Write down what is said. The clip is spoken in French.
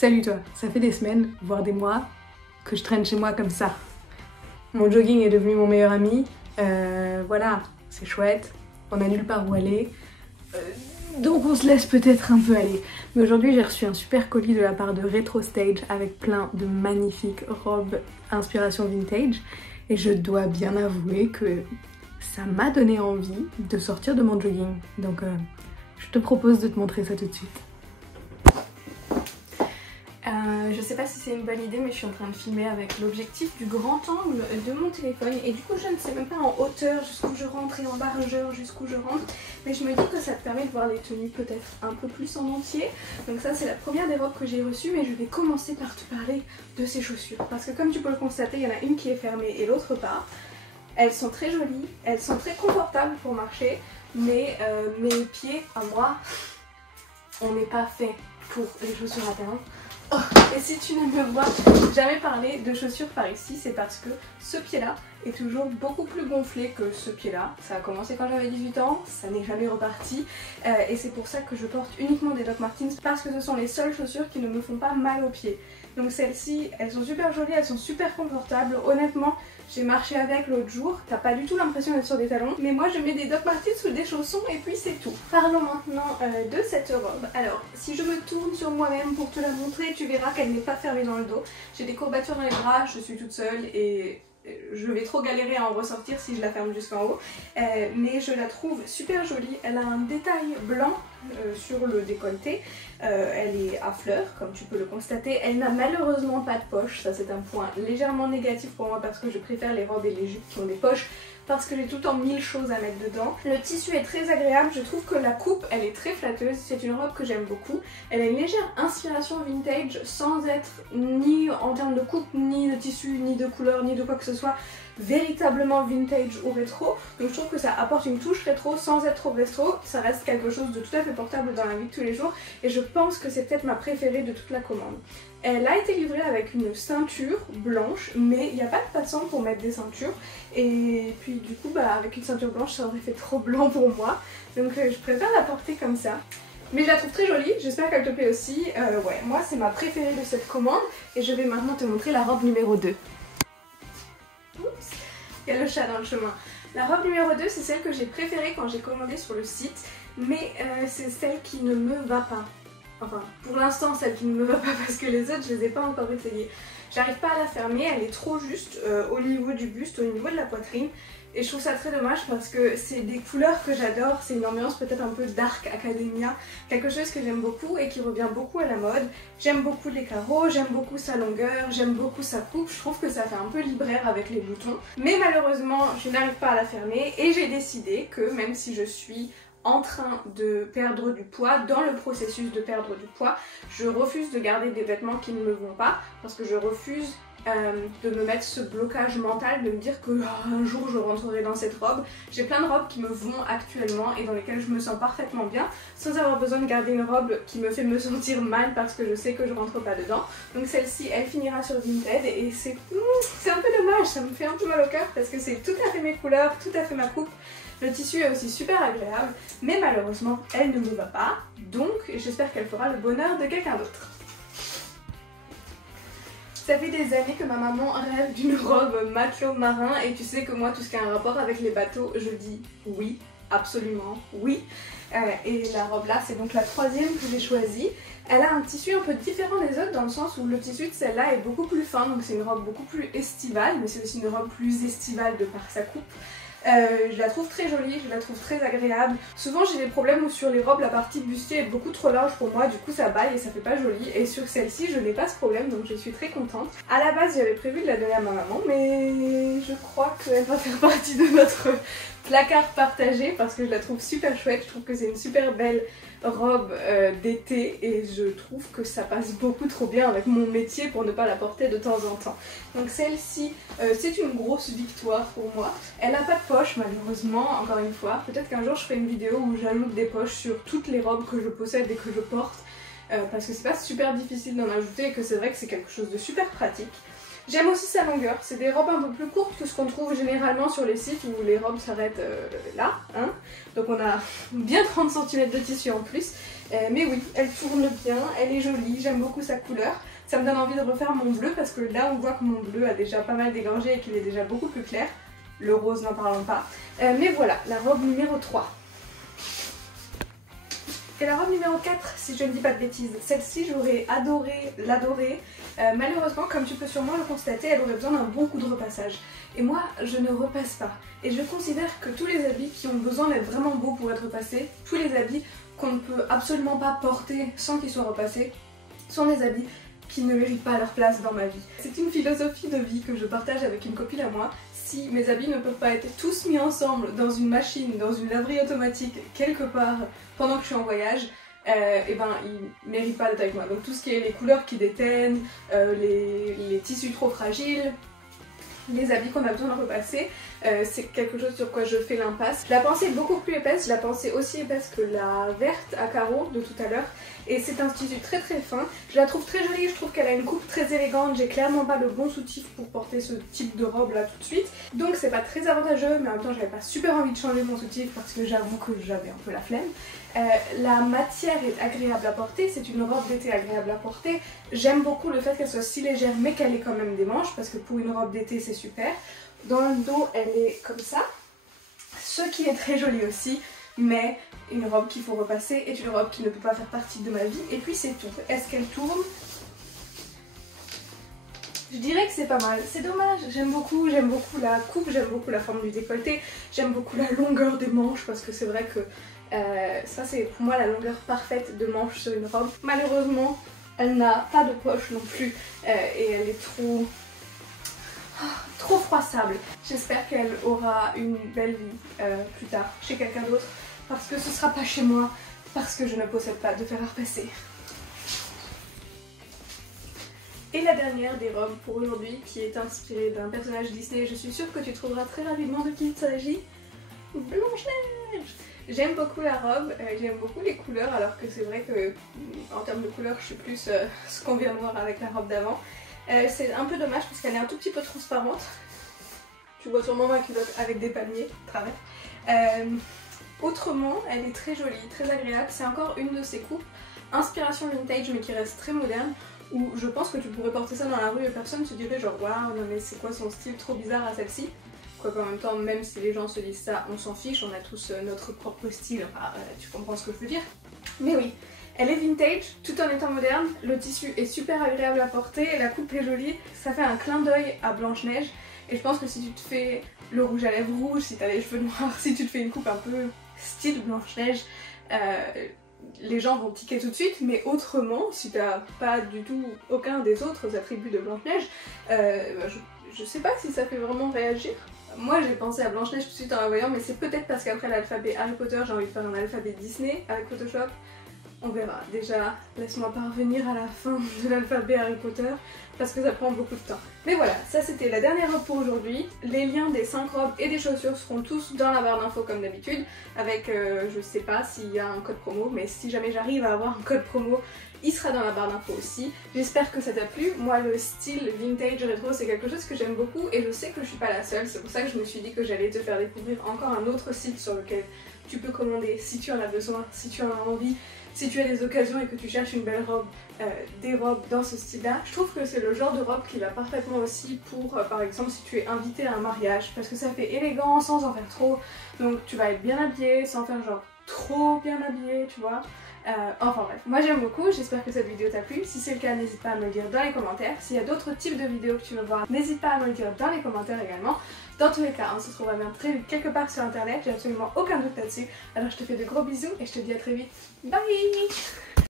Salut toi, ça fait des semaines, voire des mois, que je traîne chez moi comme ça. Mon jogging est devenu mon meilleur ami, voilà, c'est chouette, on a nulle part où aller, donc on se laisse peut-être un peu aller. Mais aujourd'hui j'ai reçu un super colis de la part de Retro Stage avec plein de magnifiques robes inspiration vintage et je dois bien avouer que ça m'a donné envie de sortir de mon jogging. Donc je te propose de te montrer ça tout de suite. Je sais pas si c'est une bonne idée mais je suis en train de filmer avec l'objectif du grand angle de mon téléphone et du coup je ne sais même pas en hauteur jusqu'où je rentre et en largeur jusqu'où je rentre, mais je me dis que ça te permet de voir les tenues peut-être un peu plus en entier. Donc ça c'est la première des robes que j'ai reçues, mais je vais commencer par te parler de ces chaussures parce que comme tu peux le constater, il y en a une qui est fermée et l'autre pas. Elles sont très jolies, elles sont très confortables pour marcher, mais mes pieds à moi, on n'est pas fait pour les chaussures à talons. Oh, et si tu ne me vois jamais parler de chaussures par ici, c'est parce que ce pied-là est toujours beaucoup plus gonflé que ce pied-là. Ça a commencé quand j'avais 18 ans, ça n'est jamais reparti. Et c'est pour ça que je porte uniquement des Doc Martens, parce que ce sont les seules chaussures qui ne me font pas mal aux pieds. Donc celles-ci, elles sont super jolies, elles sont super confortables. Honnêtement, j'ai marché avec l'autre jour, t'as pas du tout l'impression d'être sur des talons, mais moi je mets des Doc Martens ou des chaussons et puis c'est tout. Parlons maintenant de cette robe. Alors, si je me tourne sur moi-même pour te la montrer, tu verras qu'elle n'est pas fermée dans le dos. J'ai des courbatures dans les bras, je suis toute seule et je vais trop galérer à en ressortir si je la ferme jusqu'en haut, mais je la trouve super jolie. Elle a un détail blanc sur le décolleté, elle est à fleurs comme tu peux le constater. Elle n'a malheureusement pas de poche, ça c'est un point légèrement négatif pour moi parce que je préfère les robes et les jupes qui ont des poches, parce que j'ai tout le temps 1000 choses à mettre dedans. Le tissu est très agréable, je trouve que la coupe elle est très flatteuse, c'est une robe que j'aime beaucoup. Elle a une légère inspiration vintage sans être ni en termes de coupe, ni de tissu, ni de couleur, ni de quoi que ce soit véritablement vintage ou rétro. Donc je trouve que ça apporte une touche rétro sans être trop rétro, ça reste quelque chose de tout à fait portable dans la vie de tous les jours et je pense que c'est peut-être ma préférée de toute la commande. Elle a été livrée avec une ceinture blanche, mais il n'y a pas de passant pour mettre des ceintures. Et puis du coup, avec une ceinture blanche, ça aurait fait trop blanc pour moi. Donc je préfère la porter comme ça. Mais je la trouve très jolie, j'espère qu'elle te plaît aussi. Ouais, moi c'est ma préférée de cette commande. Et je vais maintenant te montrer la robe numéro 2. Oups, il y a le chat dans le chemin. La robe numéro 2, c'est celle que j'ai préférée quand j'ai commandé sur le site. Mais c'est celle qui ne me va pas. Enfin, pour l'instant, celle qui ne me va pas parce que les autres, je les ai pas encore essayées. J'arrive pas à la fermer, elle est trop juste au niveau du buste, au niveau de la poitrine. Et je trouve ça très dommage parce que c'est des couleurs que j'adore, c'est une ambiance peut-être un peu dark academia, quelque chose que j'aime beaucoup et qui revient beaucoup à la mode. J'aime beaucoup les carreaux, j'aime beaucoup sa longueur, j'aime beaucoup sa coupe, je trouve que ça fait un peu libraire avec les boutons. Mais malheureusement, je n'arrive pas à la fermer et j'ai décidé que même si je suis en train de perdre du poids, dans le processus de perdre du poids, je refuse de garder des vêtements qui ne me vont pas parce que je refuse de me mettre ce blocage mental de me dire que un jour je rentrerai dans cette robe. J'ai plein de robes qui me vont actuellement et dans lesquelles je me sens parfaitement bien sans avoir besoin de garder une robe qui me fait me sentir mal parce que je sais que je rentre pas dedans. Donc celle-ci elle finira sur Vinted et c'est un peu dommage, ça me fait un peu mal au cœur parce que c'est tout à fait mes couleurs, tout à fait ma coupe. Le tissu est aussi super agréable, mais malheureusement elle ne me va pas, donc j'espère qu'elle fera le bonheur de quelqu'un d'autre. Ça fait des années que ma maman rêve d'une robe matelot marin et tu sais que moi tout ce qui a un rapport avec les bateaux, je dis oui, absolument oui. Et la robe là c'est donc la troisième que j'ai choisie. Elle a un tissu un peu différent des autres dans le sens où le tissu de celle-là est beaucoup plus fin, donc c'est une robe beaucoup plus estivale, mais c'est aussi une robe plus estivale de par sa coupe. Je la trouve très jolie, je la trouve très agréable. Souvent j'ai des problèmes où sur les robes la partie bustier est beaucoup trop large pour moi, du coup ça baille et ça fait pas joli. Et sur celle-ci je n'ai pas ce problème donc je suis très contente. À la base j'avais prévu de la donner à ma maman mais je crois qu'elle va faire partie de notre placard partagé parce que je la trouve super chouette. Je trouve que c'est une super belle robe d'été et je trouve que ça passe beaucoup trop bien avec mon métier pour ne pas la porter de temps en temps. Donc celle-ci c'est une grosse victoire pour moi. Elle n'a pas de poche malheureusement, encore une fois. Peut-être qu'un jour je ferai une vidéo où j'ajoute des poches sur toutes les robes que je possède et que je porte parce que c'est pas super difficile d'en ajouter et que c'est vrai que c'est quelque chose de super pratique. J'aime aussi sa longueur, c'est des robes un peu plus courtes que ce qu'on trouve généralement sur les sites où les robes s'arrêtent là, hein. Donc on a bien 30 cm de tissu en plus. Mais oui, elle tourne bien, elle est jolie, j'aime beaucoup sa couleur. Ça me donne envie de refaire mon bleu parce que là on voit que mon bleu a déjà pas mal dégorgé et qu'il est déjà beaucoup plus clair. Le rose, n'en parlons pas. Mais voilà, la robe numéro 3. Et la robe numéro 4, si je ne dis pas de bêtises, celle-ci j'aurais adoré l'adorer. Malheureusement, comme tu peux sûrement le constater, elle aurait besoin d'un bon coup de repassage. Et moi, je ne repasse pas. Et je considère que tous les habits qui ont besoin d'être vraiment beaux pour être repassés, tous les habits qu'on ne peut absolument pas porter sans qu'ils soient repassés, sont des habits qui ne méritent pas leur place dans ma vie. C'est une philosophie de vie que je partage avec une copine à moi. Si mes habits ne peuvent pas être tous mis ensemble dans une machine, dans une laverie automatique, quelque part, pendant que je suis en voyage, et ben ils méritent pas d'être avec moi. Donc tout ce qui est les couleurs qui déteignent, les tissus trop fragiles, les habits qu'on a besoin de repasser, c'est quelque chose sur quoi je fais l'impasse. La pensée est beaucoup plus épaisse, je la pensais aussi épaisse que la verte à carreaux de tout à l'heure. Et c'est un tissu très très fin, je la trouve très jolie, je trouve qu'elle a une coupe très élégante, j'ai clairement pas le bon soutif pour porter ce type de robe là tout de suite. Donc c'est pas très avantageux, mais en même temps j'avais pas super envie de changer mon soutif parce que j'avoue que j'avais un peu la flemme. La matière est agréable à porter, c'est une robe d'été agréable à porter. J'aime beaucoup le fait qu'elle soit si légère mais qu'elle ait quand même des manches parce que pour une robe d'été c'est super. Dans le dos elle est comme ça, ce qui est très joli aussi, mais une robe qu'il faut repasser est une robe qui ne peut pas faire partie de ma vie. Et puis c'est tout. Est-ce qu'elle tourne? Je dirais que c'est pas mal. C'est dommage, j'aime beaucoup la coupe, j'aime beaucoup la forme du décolleté, j'aime beaucoup la longueur des manches parce que c'est vrai que ça c'est pour moi la longueur parfaite de manche sur une robe. Malheureusement, elle n'a pas de poche non plus et elle est trop froissable. J'espère qu'elle aura une belle vie plus tard chez quelqu'un d'autre parce que ce sera pas chez moi parce que je ne possède pas de fer à repasser. Et la dernière des robes pour aujourd'hui qui est inspirée d'un personnage Disney, je suis sûre que tu trouveras très rapidement de qui il s'agit. Blanche-Neige! J'aime beaucoup la robe, j'aime beaucoup les couleurs alors que c'est vrai que en termes de couleurs je suis plus ce qu'on vient de voir avec la robe d'avant. C'est un peu dommage parce qu'elle est un tout petit peu transparente. Tu vois sûrement ma culotte avec des palmiers, travers. Autrement, elle est très jolie, très agréable. C'est encore une de ces coupes, inspiration vintage mais qui reste très moderne, où je pense que tu pourrais porter ça dans la rue et personne se dirait genre waouh, non mais c'est quoi son style trop bizarre à celle-ci. Quoique en même temps, même si les gens se disent ça, on s'en fiche, on a tous notre propre style, enfin, tu comprends ce que je veux dire. Mais oui, elle est vintage tout en étant moderne, le tissu est super agréable à porter, la coupe est jolie, ça fait un clin d'œil à Blanche-Neige. Et je pense que si tu te fais le rouge à lèvres rouge, si tu as les cheveux noirs, si tu te fais une coupe un peu style Blanche-Neige, les gens vont tiquer tout de suite. Mais autrement, si tu n'as pas du tout aucun des autres attributs de Blanche-Neige, je sais pas si ça fait vraiment réagir. Moi j'ai pensé à Blanche-Neige tout de suite en la voyant, mais c'est peut-être parce qu'après l'alphabet Harry Potter, j'ai envie de faire un alphabet Disney avec Photoshop. On verra. Déjà, laisse-moi parvenir à la fin de l'alphabet Harry Potter parce que ça prend beaucoup de temps. Mais voilà, ça c'était la dernière robe pour aujourd'hui. Les liens des 5 robes et des chaussures seront tous dans la barre d'infos comme d'habitude avec, je sais pas s'il y a un code promo, mais si jamais j'arrive à avoir un code promo, il sera dans la barre d'infos aussi. J'espère que ça t'a plu. Moi le style vintage rétro c'est quelque chose que j'aime beaucoup et je sais que je suis pas la seule. C'est pour ça que je me suis dit que j'allais te faire découvrir encore un autre site sur lequel tu peux commander si tu en as besoin, si tu en as envie. Si tu as des occasions et que tu cherches une belle robe, des robes dans ce style-là, je trouve que c'est le genre de robe qui va parfaitement aussi pour, par exemple, si tu es invité à un mariage, parce que ça fait élégant sans en faire trop, donc tu vas être bien habillée sans faire genre trop bien habillée, tu vois. Enfin bref, moi j'aime beaucoup, j'espère que cette vidéo t'a plu. Si c'est le cas, n'hésite pas à me le dire dans les commentaires. S'il y a d'autres types de vidéos que tu veux voir, n'hésite pas à me le dire dans les commentaires également. Dans tous les cas, on se retrouvera bien très vite quelque part sur internet, j'ai absolument aucun doute là-dessus. Alors je te fais de gros bisous et je te dis à très vite. Bye!